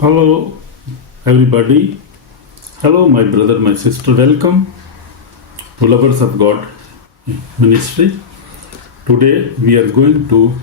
Hello, everybody. Hello, my brother, my sister. Welcome to Lovers of God Ministry. Today we are going to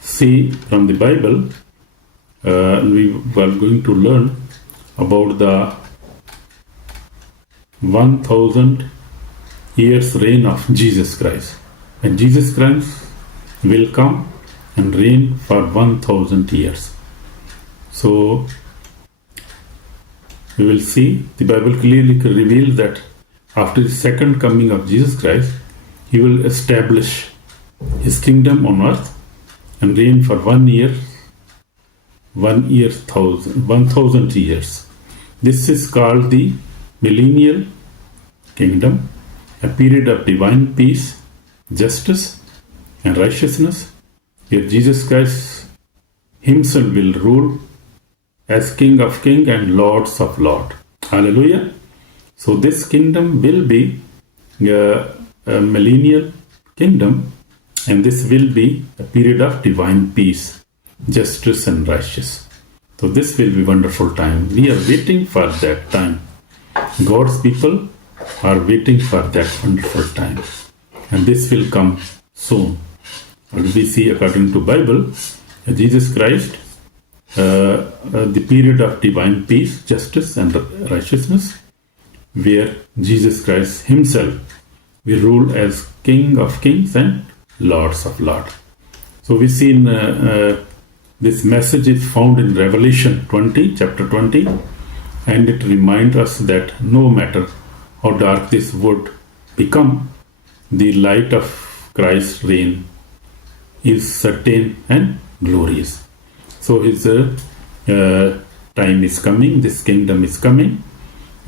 see from the Bible. We are going to learn about the 1000 years reign of Jesus Christ. And Jesus Christ will come and reign for 1000 years. So we will see the Bible clearly reveals that after the second coming of Jesus Christ, he will establish his kingdom on earth and reign for 1000 years. This is called the Millennial kingdom, a period of divine peace, justice, and righteousness, where Jesus Christ himself will rule as King of Kings and Lords of Lords. Hallelujah. So this kingdom will be a millennial kingdom, and this will be a period of divine peace, justice, and righteousness. So this will be wonderful time. We are waiting for that time. God's people are waiting for that wonderful time, and this will come soon. What we see according to Bible, Jesus Christ, the period of divine peace, justice, and righteousness, where Jesus Christ himself will rule as King of Kings and Lords of Lords. So we see in this message is found in Revelation 20, chapter 20, and it reminds us that no matter how dark this would become, the light of Christ's reign is certain and glorious. So his time is coming, this kingdom is coming.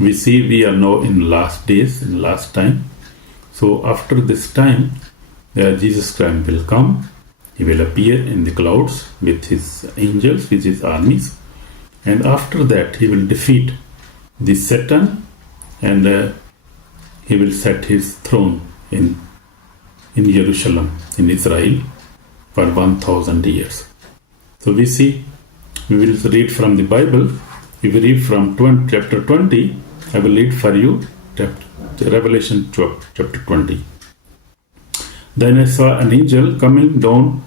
We see we are now in last days, in last time. So after this time, Jesus Christ will come. He will appear in the clouds with his angels, with his armies. And after that, he will defeat the Satan, and he will set his throne in Jerusalem, in Israel, for 1000 years. So we see, we will read from the Bible. If we read from chapter 20, I will read for you Revelation chapter 20. Then I saw an angel coming down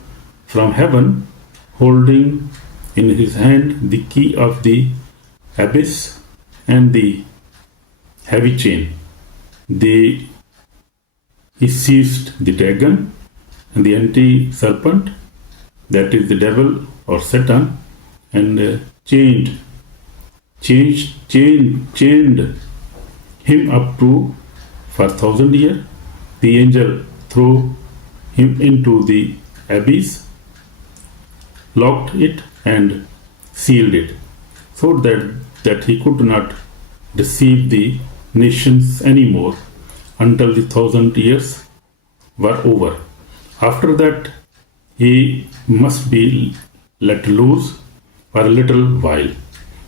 from heaven, holding in his hand the key of the abyss and the heavy chain. He seized the dragon and the anti-serpent, that is the devil or Satan, and chained him up to for 1000 years. The angel threw him into the abyss, locked it, and sealed it, so that he could not deceive the nations anymore until the 1000 years were over. After that, he must be let loose for a little while.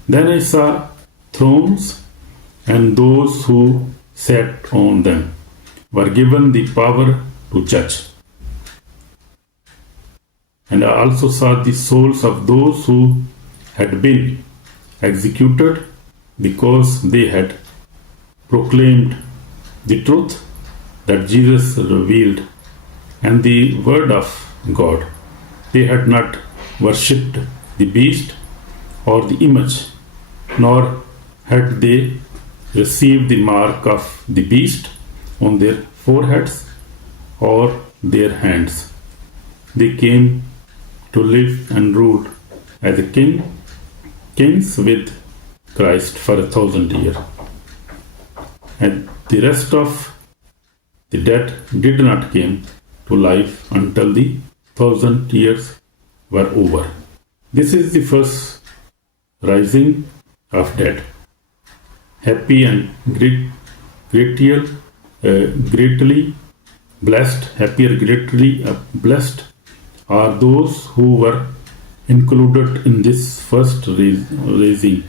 Then I saw thrones, and those who sat on them were given the power to judge. And I also saw the souls of those who had been executed because they had proclaimed the truth that Jesus revealed and the word of God. They had not worshipped the beast or the image, nor had they received the mark of the beast on their foreheads or their hands. They came to live and rule as kings with Christ for 1000 years. And the rest of the dead did not come to life until the 1000 years were over. This is the first rising of dead. Happy and greatly blessed, happy or greatly blessed are those who were included in this first raising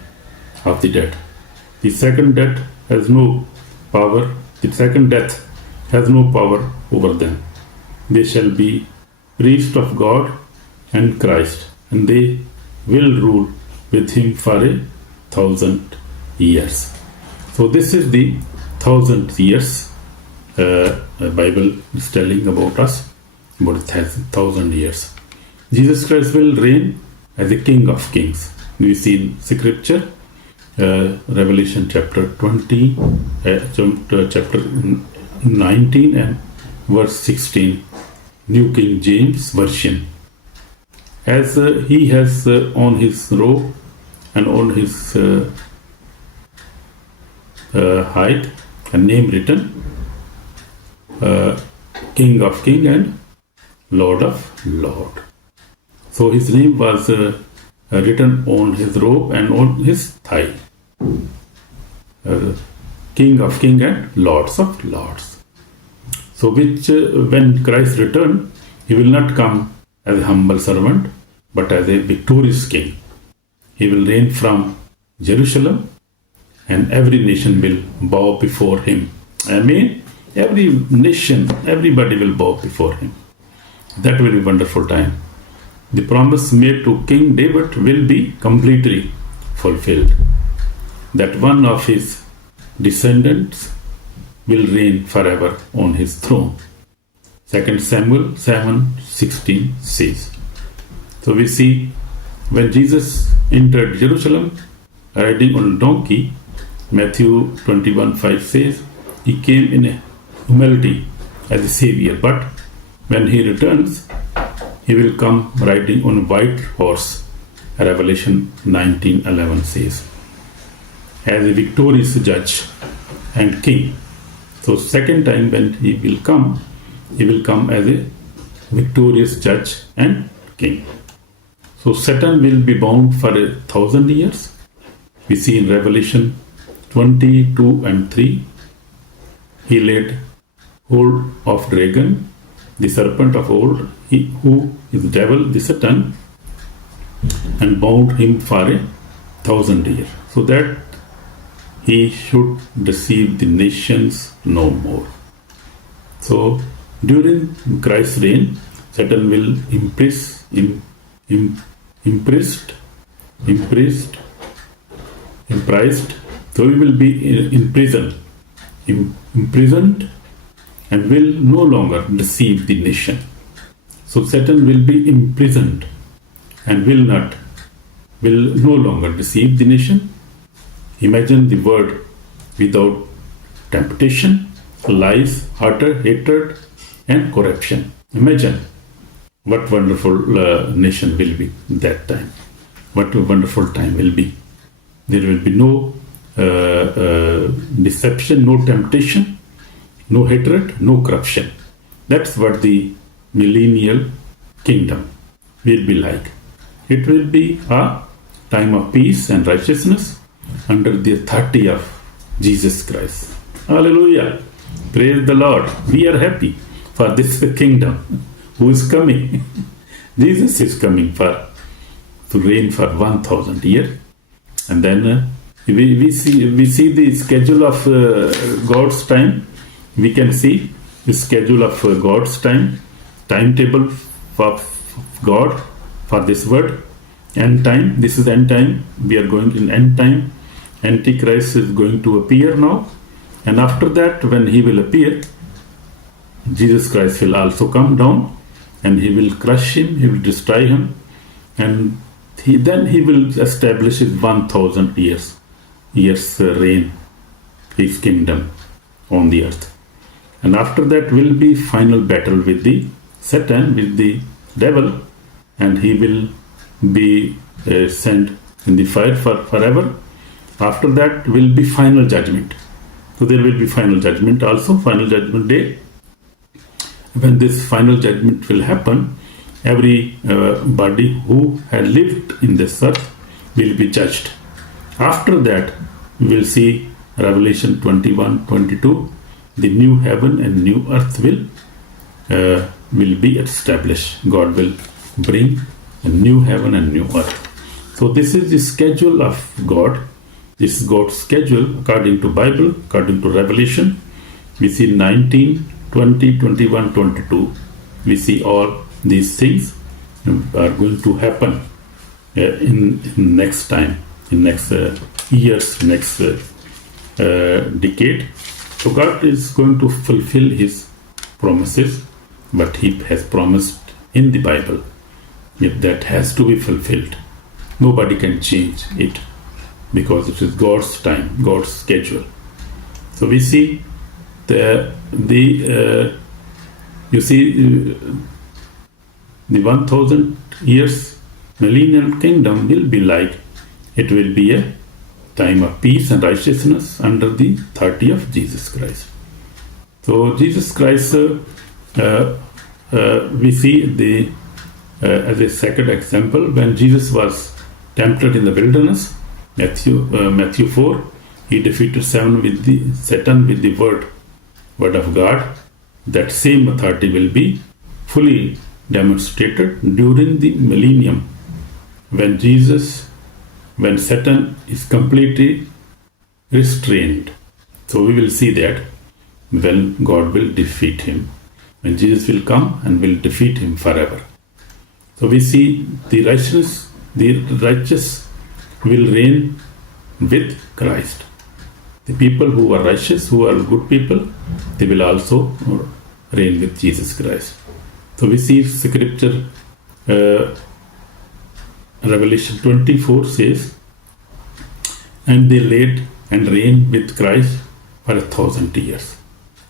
of the dead. The second death has no power. The second death has no power over them. They shall be priests of God and Christ, and they will rule with him for 1,000 years. So this is the 1,000 years the Bible is telling about us, about 1,000 years. Jesus Christ will reign as the King of Kings. We see in Scripture, Revelation chapter 20, chapter 19 and verse 16, New King James Version. As he has on his robe and on his height a name written, King of King and Lord of Lord. So his name was written on his robe and on his thigh. King of King and Lords of Lords. So which when Christ returned, he will not come as a humble servant, but as a victorious king. He will reign from Jerusalem, and every nation will bow before him. Amen. Every nation, everybody will bow before him. That will be a wonderful time. The promise made to King David will be completely fulfilled. That one of his descendants will reign forever on his throne. 2 Samuel 7:16 says. So we see when Jesus entered Jerusalem riding on a donkey, Matthew 21:5 says, he came in a humility as a savior, but when he returns, he will come riding on a white horse, Revelation 19:11 says, as a victorious judge and king. So second time when he will come as a victorious judge and king. So Satan will be bound for 1,000 years. We see in Revelation 22 and 3, he laid hold of dragon, the serpent of old, he who is the devil, the Satan, and bound him for 1,000 years, so that he should deceive the nations no more. So during Christ's reign, Satan will imprised. So he will be in prison, imprisoned, and will no longer deceive the nation. So Satan will be imprisoned and will no longer deceive the nation. Imagine the world without temptation, lies, hatred, and corruption. Imagine what wonderful nation will be that time. What a wonderful time will be. There will be no deception, no temptation, no hatred, no corruption. That's what the millennial kingdom will be like. It will be a time of peace and righteousness under the authority of Jesus Christ. Hallelujah. Praise the Lord. We are happy for this kingdom who is coming. Jesus is coming to reign for 1,000 years. And then we see the schedule of God's time. We can see the schedule of God's timetable for God for this word. End time. This is end time. We are going in end time. Antichrist is going to appear now. And after that, when he will appear, Jesus Christ will also come down and he will crush him, he will destroy him, and then he will establish his 1,000 years reign, his kingdom on the earth. And after that will be final battle with the Satan, with the devil, and he will be sent in the fire forever. After that will be final judgment. So there will be final judgment also, final judgment day. When this final judgment will happen, every body who had lived in this earth will be judged. After that, we will see Revelation 21:22. The new heaven and new earth will be established. God will bring a new heaven and new earth. So this is the schedule of God. This is God's schedule according to Bible, according to Revelation. We see 19, 20, 21, 22. We see all these things are going to happen in next time, in next years, next decade. So God is going to fulfill His promises, but He has promised in the Bible. If that has to be fulfilled, nobody can change it because it is God's time, God's schedule. So we see the 1,000 years millennial kingdom will be like, it will be a time of peace and righteousness under the authority of Jesus Christ. So Jesus Christ, we see as a second example, when Jesus was tempted in the wilderness, Matthew 4, He defeated Satan with the word of God. That same authority will be fully demonstrated during the millennium, when Satan is completely restrained. So we will see that when God will defeat him, when Jesus will come and will defeat him forever. So we see the righteous will reign with Christ. The people who are righteous, who are good people, they will also reign with Jesus Christ. So we see scripture, Revelation 24 says, and they laid and reigned with Christ for 1,000 years.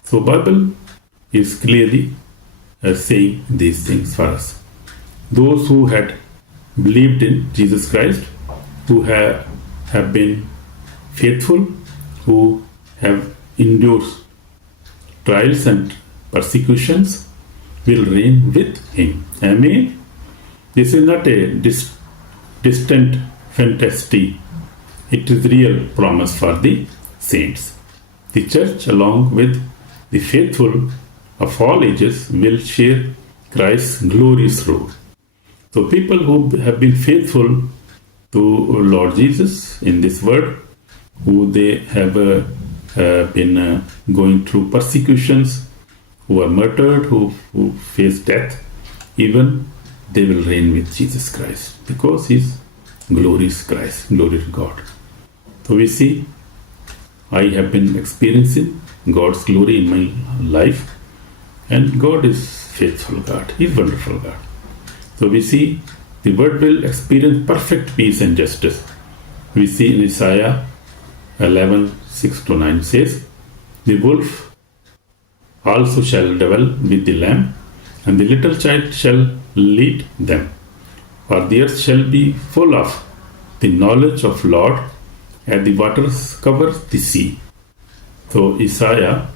So Bible is clearly saying these things for us. Those who had believed in Jesus Christ, who have been faithful, who have endured trials and persecutions, will reign with Him. Amen. This is not a distant fantasy. It is real promise for the saints. The church, along with the faithful of all ages, will share Christ's glorious rule. So people who have been faithful to Lord Jesus in this world, who they have been going through persecutions, who are murdered, who face death, even they will reign with Jesus Christ, because He's glorious Christ, glorious God. So we see, I have been experiencing God's glory in my life, and God is faithful God, He's wonderful God. So we see the world will experience perfect peace and justice. We see in Isaiah 11:6-9 says, the wolf also shall dwell with the lamb, and the little child shall lead them. For the earth shall be full of the knowledge of Lord, as the waters cover the sea. So Isaiah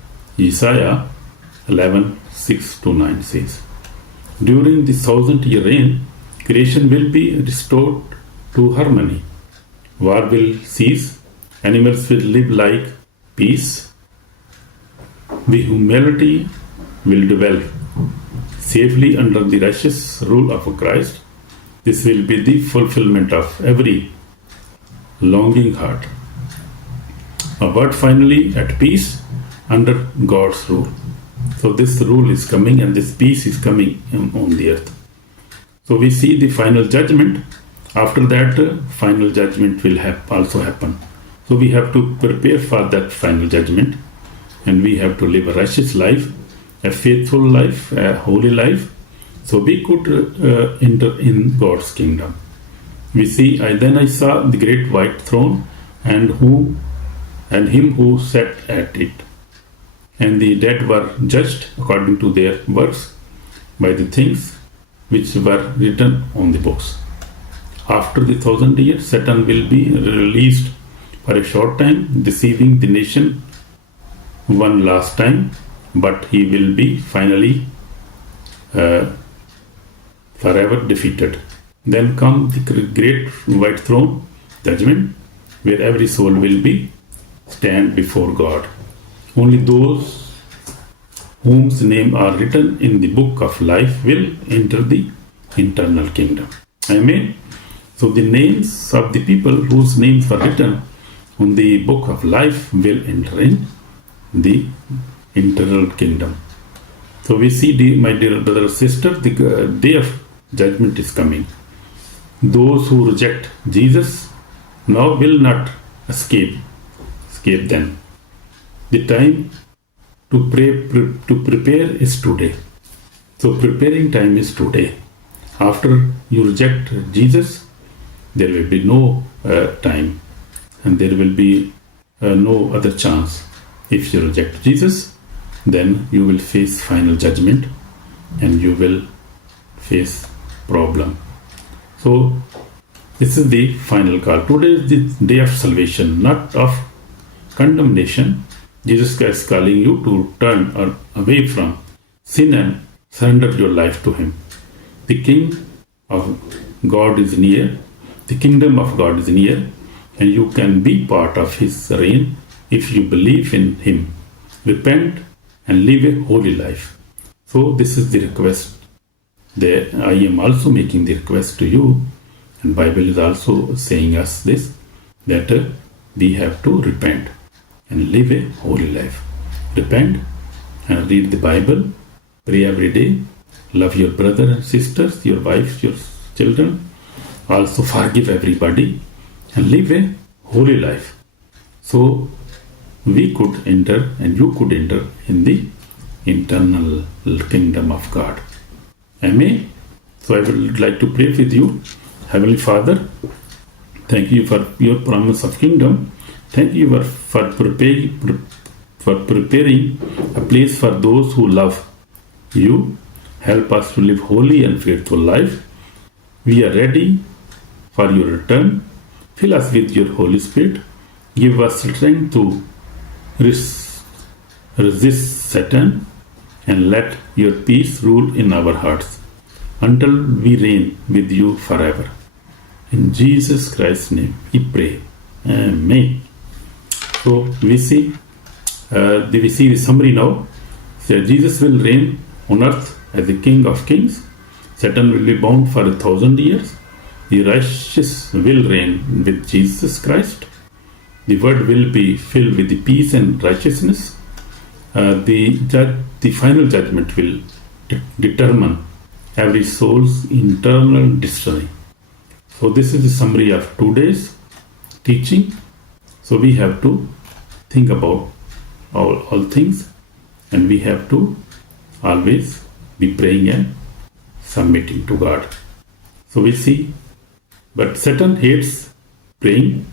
11:6-9 says, during the 1,000-year reign, creation will be restored to harmony. War will cease. Animals will live like peace. The humanity will dwell safely under the righteous rule of Christ. This will be the fulfillment of every longing heart. A world finally at peace under God's rule. So this rule is coming, and this peace is coming on the earth. So we see the final judgment. After that, final judgment will also happen. So we have to prepare for that final judgment, and we have to live a righteous life, a faithful life, a holy life, so we could enter in God's kingdom. We see, then I saw the great white throne, and him who sat at it. And the dead were judged according to their works by the things which were written on the books. After the 1,000 years, Satan will be released for a short time, deceiving the nation one last time, but he will be finally forever defeated. Then come the great white throne judgment, where every soul will be stand before God. Only those whose names are written in the book of life will enter the eternal kingdom. Amen. So the names of the people whose names were written on the book of life will enter in the eternal kingdom. So we see, my dear brother or sister, the day of judgment is coming. Those who reject Jesus now will not escape them. The time to prepare is today. So preparing time is today. After you reject Jesus, there will be no time, and there will be no other chance. If you reject Jesus, then you will face final judgment and you will face problem. So this is the final call. Today is the day of salvation, not of condemnation. Jesus Christ is calling you to turn away from sin and surrender your life to Him. The King of God is near. The kingdom of God is near, and you can be part of His reign if you believe in Him. Repent and live a holy life. So this is the request. I am also making the request to you, and Bible is also saying us this, that we have to repent and live a holy life. Repent and read the Bible, pray every day, love your brother and sisters, your wife, your children, also forgive everybody and live a holy life. So we could enter and you could enter in the eternal kingdom of God. Amen. So I would like to pray with you. Heavenly Father, thank you for your promise of kingdom. Thank you for preparing a place for those who love you. Help us to live holy and faithful life. We are ready for your return. Fill us with your Holy Spirit. Give us strength to resist Satan, and let your peace rule in our hearts until we reign with you forever. In Jesus Christ's name we pray. Amen. So we see the summary now. So Jesus will reign on earth as the King of Kings. Satan will be bound for 1,000 years. The righteous will reign with Jesus Christ. The world will be filled with the peace and righteousness. The final judgment will determine every soul's internal destiny. So this is the summary of today's teaching. So we have to think about all things, and we have to always be praying and submitting to God. So we see, but Satan hates praying,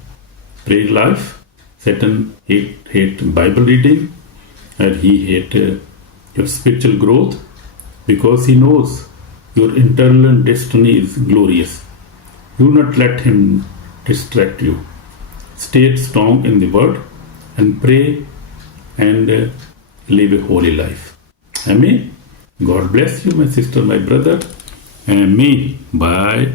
prayer life. Satan hate Bible reading, and he hate your spiritual growth, because he knows your internal destiny is glorious. Do not let him distract you. Stay strong in the word and pray and live a holy life. Amen. God bless you, my sister, my brother. Amen. Bye.